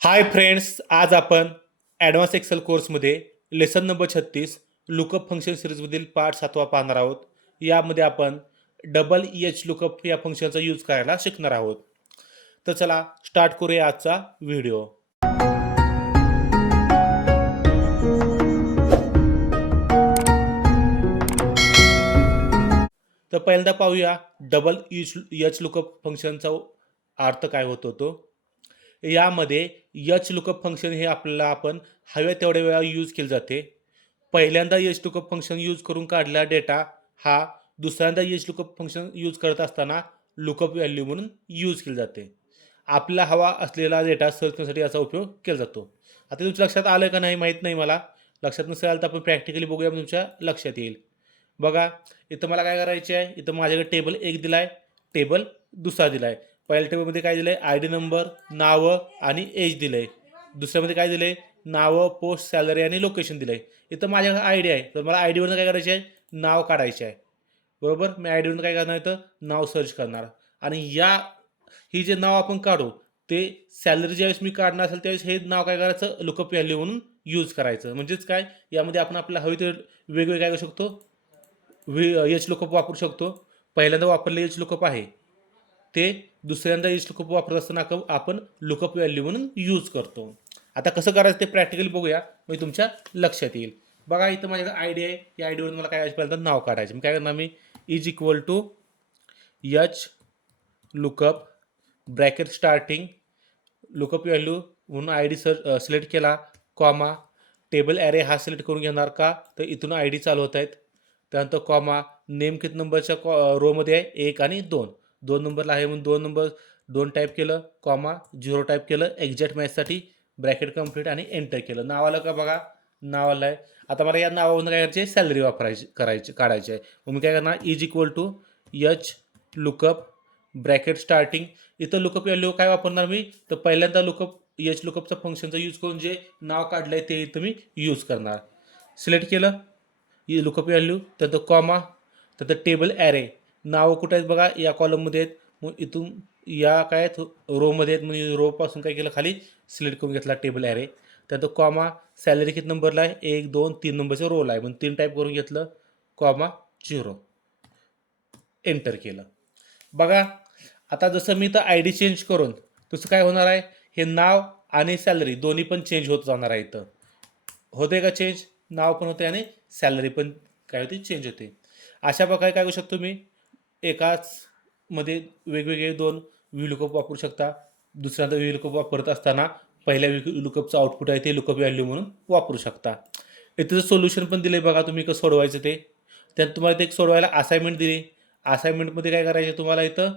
हाय friends आज आपण advance Excel कोर्समध्ये लेसन नंबर छत्तीस लुकअप फंक्शन सिरीजमधील पाठ सातवा पाहणार आहोत. यामध्ये आपण डबल ई एच लुकअप या फंक्शनचा यूज करायला शिकणार आहोत. तर चला स्टार्ट करूया आजचा व्हिडिओ तर पहिल्यांदा पाहूया डबल एच एच लुकअप फंक्शनचा अर्थ काय होतो तो. यामध्ये यच लुकअप फंक्शन हे आपल्याला आपण हव्या तेवढ्या वेळा यूज केले जाते. पहिल्यांदा यच लुकअप फंक्शन यूज करून काढलेला डेटा हा दुसऱ्यांदा एच लुकअप फंक्शन यूज करत असताना लुकअप व्हॅल्यू म्हणून यूज केले जाते. आपला हवा असलेला डेटा सर्च करण्यासाठी याचा उपयोग केला जातो. आता तुमच्या लक्षात आलं का नाही माहीत नाही मला. लक्षात नसेल आलं तर आपण प्रॅक्टिकली बघूया मग तुमच्या लक्षात येईल. बघा इथं मला काय करायचे आहे इथं माझ्याकडे टेबल एक दिला आहे टेबल दुसरा दिला आहे पहिल्या टेबलमध्ये काय दिलं आहे आय डी नंबर नावं आणि एज दिलं आहे दुसऱ्यामध्ये काय दिलं आहे नावं पोस्ट सॅलरी आणि लोकेशन दिलं आहे इथं माझ्याकडे आय डी आहे. तर मला आय डीवरनं काय करायचं आहे? नाव काढायचे आहे. बरोबर? मी आय डीवरनं काय करणार इथं? नाव सर्च करणार. आणि या ही जे नाव आपण काढू ते सॅलरी ज्यावेळेस मी काढणार असेल त्यावेळेस हे नाव काय करायचं? लुकअप व्हॅल्यू म्हणून यूज करायचं. म्हणजेच काय? यामध्ये आपण आपल्याला हवी ते वेगवेगळे काय करू शकतो? व्ही एच लुकअप वापरू शकतो. पहिल्यांदा वापरले एच लुकअप आहे. ते दुसऱ्यांदा इज लुकअप वापरत असताना आपण- आपण लुकअप व्हॅल्यू म्हणून यूज करतो. आता कसं करायचं ते प्रॅक्टिकली बघूया. मग तुमच्या लक्षात येईल. बघा इथं माझ्याकडे आयडिया आहे. या आय डीवरून मला काय पाहिजे तर नाव काढायचं. मग काय करणार? मी is equal to H lookup bracket starting lookup value म्हणून आय डी सर सिलेक्ट केला कॉमा टेबल ॲरे हा सिलेक्ट करून घेणार का? तर इथून आय डी चालू होत आहेत. त्यानंतर कॉमा नेम किती नंबरच्या कॉ रोमध्ये आहे एक आणि दोन. दोन नंबरला आहे म्हणून दोन नंबर दोन टाईप केलं कॉमा झिरो टाईप केलं एक्झॅक्ट मॅचसाठी ब्रॅकेट कंप्लीट आणि एंटर केलं. नाव आलं का बघा? नाव आलं आहे. आता मला या नावावरून काय करायचे सॅलरी वापरायची करायची काढायची आहे. मग मी काय करणार? Is equal to H lookup bracket starting इथं लुकअप व्हॅल्यू काय वापरणार मी? तर पहिल्यांदा लुकअप यच लुकअपचा फंक्शनचा यूज करून जे नाव काढलं आहे ते तुम्ही यूज करणार. सिलेक्ट केलं. लुकअप व्हॅल्यू त्यानंतर कॉमा त्यानंतर टेबल ॲरे नावं कुठं आहेत बघा या कॉलममध्ये आहेत. मग इथून या काय आहेत? रोमध्ये आहेत. म्हणजे रोपासून काय केलं? खाली सिलेक्ट करून घेतला टेबल ॲरे त्यात कॉमा सॅलरी किती नंबरला आहे? एक दोन तीन नंबरचं रोल आहे. म्हणून तीन टाईप करून घेतलं कॉमा झिरो एंटर केलं. बघा आता जसं मी तर आय डी चेंज करून तसं काय होणार आहे? हे नाव आणि सॅलरी दोन्ही पण चेंज होत जाणार आहे इथं. होते का चेंज नाव पण होते आणि सॅलरी पण काय होते? चेंज होते. अशा प्रकारे काय करू शकतो मी? एकाच मध्ये वेगवेगळे दोन व्ही लुकअप वापरू शकता. दुसऱ्यांदा व्ही लुकअप वापरत असताना पहिल्या व्ही लुकअपचं आउटपुट आहे ते लुकअप व्हॅल्यू म्हणून वापरू शकता. इथं सोल्युशन पण दिले बघा तुम्ही कसं सोडवायचं ते. त्यात तुम्हाला ते एक सोडवायला असाइनमेंट दिली. असाइनमेंटमध्ये काय करायचं तुम्हाला इथं?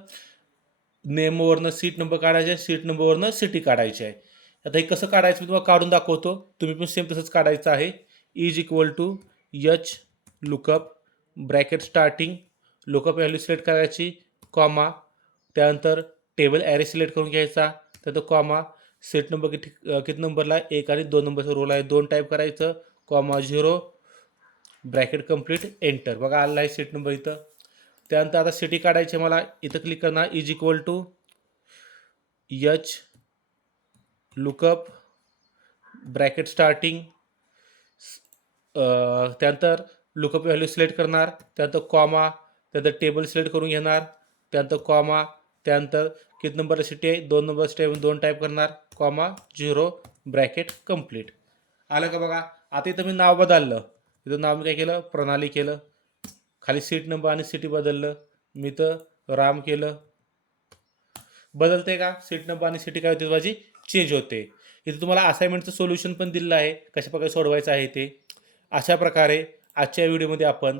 नेमवरनं सीट नंबर काढायचा सीट नंबरवरनं सिटी काढायची आहे. आता हे कसं काढायचं मी तुम्हाला काढून दाखवतो. तुम्ही पण सेम तसंच काढायचं आहे. Is equal to H lookup bracket starting lookup value select करायची कॉमा त्यानंतर टेबल ॲरे सिलेक्ट करून घ्यायचा त्यानंतर कॉमा सीट नंबर किती किती नंबरला एक आणि दोन नंबरचा रोल आहे. दोन टाईप करायचं comma zero bracket complete enter बघा आला आहे सीट नंबर इथं. त्यानंतर आता सिटी काढायची मला. इथं क्लिक करणार. Is equal to H lookup bracket starting त्यानंतर लुकअप व्हॅल्यू सिलेक्ट करणार. त्यानंतर कॉमा त्यानंतर टेबल सिलेक्ट करून घेणार. त्यानंतर कॉमा त्यानंतर किती नंबर सिटी आहे दोन नंबर स्टेप दोन टाईप करणार. कॉमा झिरो ब्रॅकेट कंप्लीट आलं का बघा? आता इथं मी नाव बदललं. इथं नाव मी काय केलं? प्रणाली केलं. खाली सीट नंबर आणि सिटी बदललं. मी तर राम केलं. बदलते का? सीट नंबर आणि सिटी काय होते? माझी चेंज होते. इथे तुम्हाला असाइनमेंटचं सोल्युशन पण दिलेलं आहे. कशा प्रकारे सोडवायचं आहे ते? अशा प्रकारे आजच्या व्हिडिओमध्ये आपण